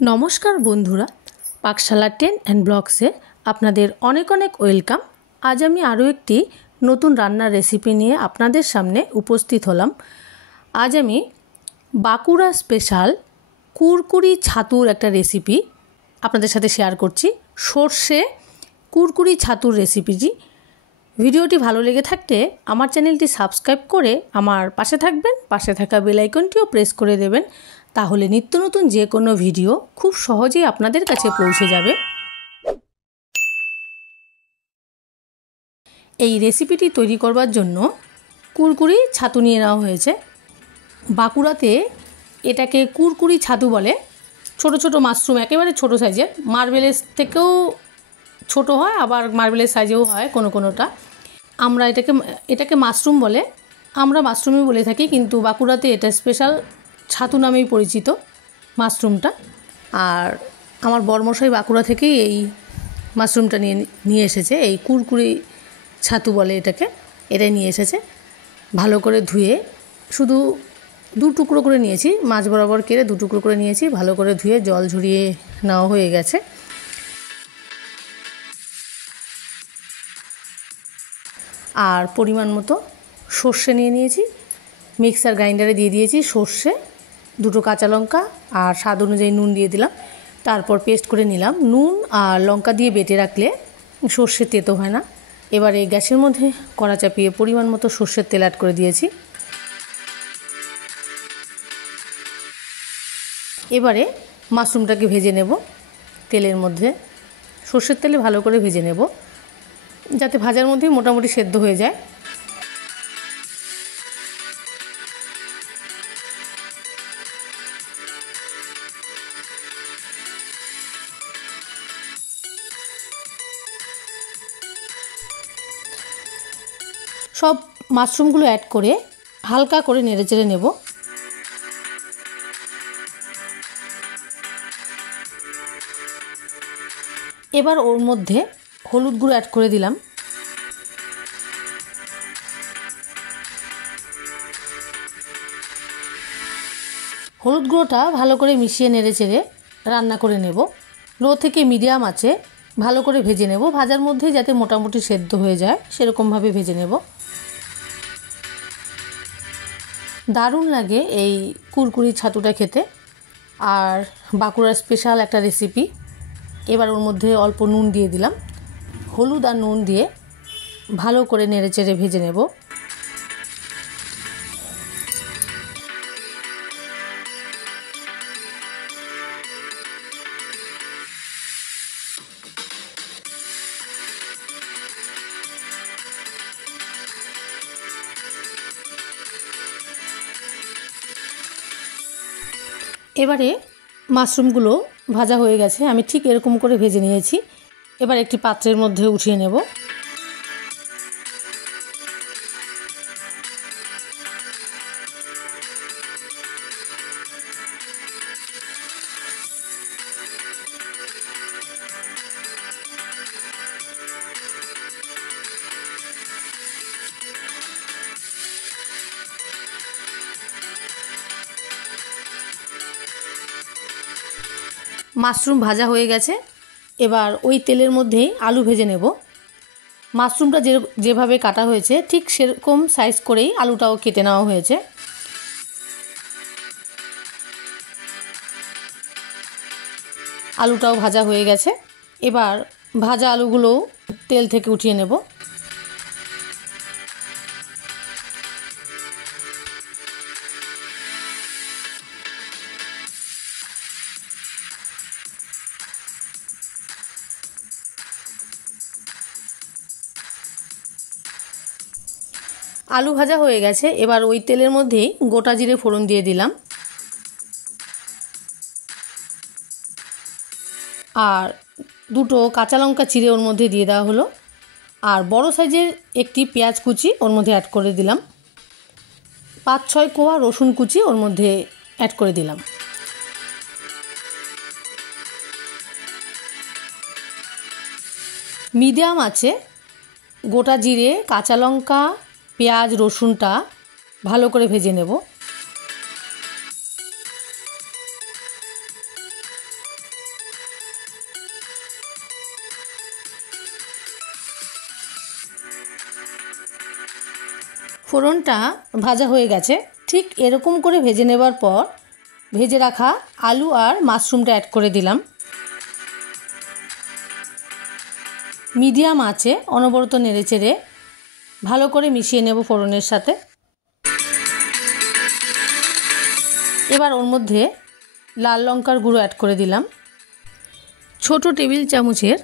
নমস্কার বন্ধুরা, পাকশালা ten and ব্লগসে আপনাদের অনেক অনেক ওয়েলকাম। আজ আমি আরও একটি নতুন রান্নার রেসিপি নিয়ে আপনাদের সামনে উপস্থিত হলাম। আজ আমি বাঁকুড়া স্পেশাল কুরকুরি ছাতুর একটা রেসিপি আপনাদের সাথে শেয়ার করছি। সর্ষে কুরকুরি ছাতুর রেসিপিটি। ভিডিওটি ভালো লেগে থাকলে আমার চ্যানেলটি সাবস্ক্রাইব করে আমার পাশে থাকবেন, পাশে থাকা বেল আইকনটিও প্রেস করে দেবেন, তাহলে নিত্য নতুন যে কোনো ভিডিও খুব সহজেই আপনাদের কাছে পৌঁছে যাবে। এই রেসিপিটি তৈরি করবার জন্য কুরকুরি ছাতু নিয়ে নেওয়া হয়েছে। বাঁকুড়াতে এটাকে কুরকুরি ছাতু বলে। ছোট ছোট মাশরুম, একেবারে ছোট সাইজের, মার্বেলের থেকেও ছোট হয়, আবার মার্বেলের সাইজেও হয় কোনোটা। আমরা এটাকে মাশরুম বলে, আমরা মাশরুমই বলে থাকি, কিন্তু বাঁকুড়াতে এটা স্পেশাল ছাতু নামেই পরিচিত মাশরুমটা। আর আমার বড়মশাই বাঁকুড়া থেকেই এই মাশরুমটা নিয়ে এসেছে। এই কুরকুরি ছাতু বলে এটাই নিয়ে এসেছে। ভালো করে ধুয়ে, শুধু দু টুকরো করে নিয়েছি, মাছ বরাবর কেটে দু টুকরো করে নিয়েছি। ভালো করে ধুয়ে জল ঝরিয়ে নেওয়া হয়ে গেছে। আর পরিমাণ মতো সর্ষে নিয়ে নিয়েছি, মিক্সার গ্রাইন্ডারে দিয়ে দিয়েছি সর্ষে, দুটো কাঁচা লঙ্কা আর স্বাদ অনুযায়ী নুন দিয়ে দিলাম। তারপর পেস্ট করে নিলাম। নুন আর লঙ্কা দিয়ে বেটে রাখলে সর্ষে তেতো হয় না। এবারে গ্যাসের মধ্যে কড়া চাপিয়ে পরিমাণ মতো সর্ষের তেল অ্যাড করে দিয়েছি। এবারে মাশরুমটাকে ভেজে নেব তেলের মধ্যে। সর্ষের তেলে ভালো করে ভেজে নেব, যাতে ভাজার মধ্যেই মোটামুটি সেদ্ধ হয়ে যায়। সব মাশরুমগুলো অ্যাড করে হালকা করে নেড়েচেড়ে নেব। এবার ওর মধ্যে হলুদ গুঁড়ো অ্যাড করে দিলাম। হলুদ গুঁড়োটা ভালো করে মিশিয়ে নেড়েচেড়ে রান্না করে নেব। লো থেকে মিডিয়াম আঁচে ভালো করে ভেজে নেব। ভাজার মধ্যেই যাতে মোটামুটি সেদ্ধ হয়ে যায় সেরকমভাবে ভেজে নেব। দারুণ লাগে এই কুরকুরি ছাতুটা খেতে, আর বাঁকুড়ার স্পেশাল একটা রেসিপি। এবার ওর মধ্যে অল্প নুন দিয়ে দিলাম। হলুদ আর নুন দিয়ে ভালো করে নেড়েচেড়ে ভেজে নেব। এবারে মাশরুমগুলো ভাজা হয়ে গেছে, আমি ঠিক এরকম করে ভেজে নিয়েছি। এবার একটি পাত্রের মধ্যে উঠিয়ে নেব। মাশরুম ভাজা হয়ে গেছে। এবার ওই তেলের মধ্যেই আলু ভেজে নেব। মাশরুমটা যেভাবে কাটা হয়েছে ঠিক সেরকম সাইজ করেই আলুটাও কেটে নেওয়া হয়েছে। আলুটাও ভাজা হয়ে গেছে। এবার ভাজা আলুগুলো তেল থেকে উঠিয়ে নেব। আলু ভাজা হয়ে গেছে। এবার ওই তেলের মধ্যেই গোটা জিরে ফোড়ন দিয়ে দিলাম, আর দুটো কাঁচা লঙ্কা চিড়ে ওর মধ্যে দিয়ে দেওয়া হলো, আর বড় সাইজের একটি পেঁয়াজ কুচি ওর মধ্যে অ্যাড করে দিলাম। 5-6 কোয়া রসুন কুচি ওর মধ্যে অ্যাড করে দিলাম। মিডিয়াম আছে গোটা জিরে, কাঁচা লঙ্কা, পেঁয়াজ, রসুনটা ভালো করে ভেজে নেব। ফোড়নটা ভাজা হয়ে গেছে। ঠিক এরকম করে ভেজে নেবার পর ভেজে রাখা আলু আর মাশরুমটা অ্যাড করে দিলাম। মিডিয়াম আঁচে অনবরত নেড়েচেড়ে ভালো করে মিশিয়ে নেব ফোড়নের সাথে। এবার ওর মধ্যে লাল লঙ্কার গুঁড়ো অ্যাড করে দিলাম। ছোট টেবিল চামচের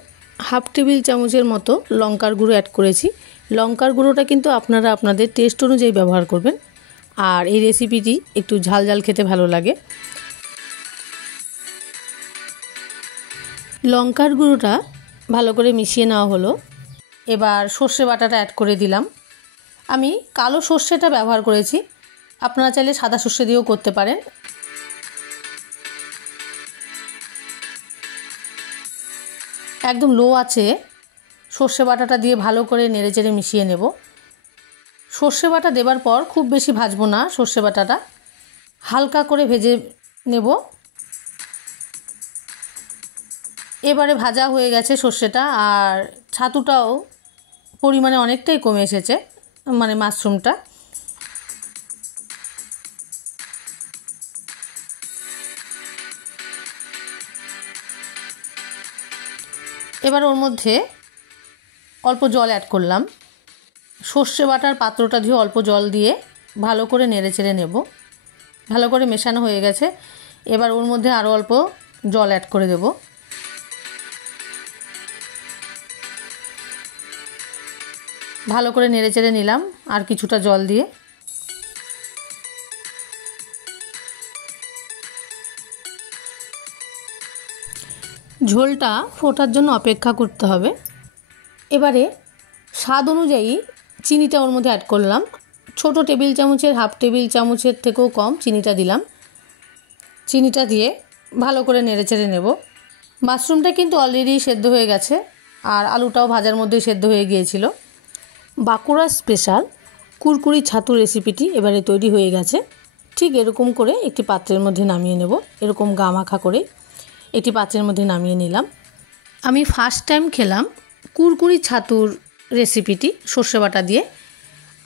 হাফ টেবিল চামচের মতো লঙ্কার গুঁড়ো অ্যাড করেছি। লঙ্কার গুঁড়োটা কিন্তু আপনারা আপনাদের টেস্ট অনুযায়ী ব্যবহার করবেন। আর এই রেসিপিটি একটু ঝাল ঝাল খেতে ভালো লাগে। লঙ্কার গুঁড়োটা ভালো করে মিশিয়ে নেওয়া হলো। এবার সর্ষে বাটাটা অ্যাড করে দিলাম। আমি কালো সর্ষেটা ব্যবহার করেছি, আপনারা চাইলে সাদা সর্ষে দিয়েও করতে পারেন। একদম লো আছে সর্ষে বাটাটা দিয়ে ভালো করে নেড়েচেড়ে মিশিয়ে নেব। সর্ষে বাটা দেবার পর খুব বেশি ভাজবো না, সর্ষে বাটাটা হালকা করে ভেজে নেব। এবারে ভাজা হয়ে গেছে সর্ষেটা, আর ছাতুটাও পরিমাণে অনেকটাই কমে এসেছে, মানে মাশরুমটা। এবার ওর মধ্যে অল্প জল অ্যাড করলাম। সর্ষে বাটার পাত্রটা দিয়ে অল্প জল দিয়ে ভালো করে নেড়েচেড়ে নেব। ভালো করে মেশানো হয়ে গেছে। এবার ওর মধ্যে আরও অল্প জল অ্যাড করে দেব। ভালো করে নেড়েচেড়ে নিলাম আর কিছুটা জল দিয়ে। ঝোলটা ফোটার জন্য অপেক্ষা করতে হবে। এবারে স্বাদ অনুযায়ী চিনিটা ওর মধ্যে অ্যাড করলাম। ছোট টেবিল চামচের হাফ টেবিল চামচের থেকেও কম চিনিটা দিলাম। চিনিটা দিয়ে ভালো করে নেড়েচেড়ে নেব। মাশরুমটা কিন্তু অলরেডি সেদ্ধ হয়ে গেছে, আর আলুটাও ভাজার মধ্যেই সেদ্ধ হয়ে গিয়েছিল। বাঁকুড়া স্পেশাল কুরকুরি ছাতু রেসিপিটি এবারে তৈরি হয়ে গেছে। ঠিক এরকম করে একটি পাত্রের মধ্যে নামিয়ে নেব। এরকম গা মাখা করে একটি পাত্রের মধ্যে নামিয়ে নিলাম। আমি ফার্স্ট টাইম খেলাম কুরকুরি ছাতুর রেসিপিটি সর্ষে বাটা দিয়ে,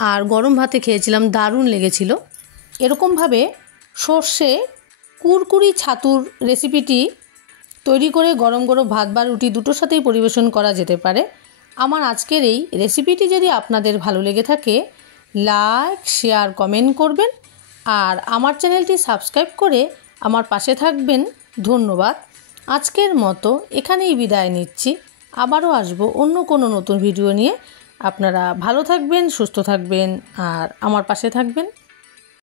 আর গরম ভাতে খেয়েছিলাম, দারুণ লেগেছিল। এরকমভাবে সর্ষে কুরকুরি ছাতুর রেসিপিটি তৈরি করে গরম গরম ভাত বা রুটি দুটোর সাথেই পরিবেশন করা যেতে পারে। আমার আজকের এই রেসিপিটি যদি আপনাদের ভালো লেগে থাকে, লাইক শেয়ার কমেন্ট করবেন, আর আমার চ্যানেলটি সাবস্ক্রাইব করে আমার পাশে থাকবেন। ধন্যবাদ। আজকের মতো এখানেই বিদায় নিচ্ছি। আবারও আসবো অন্য কোনো নতুন ভিডিও নিয়ে। আপনারা ভালো থাকবেন, সুস্থ থাকবেন, আর আমার পাশে থাকবেন।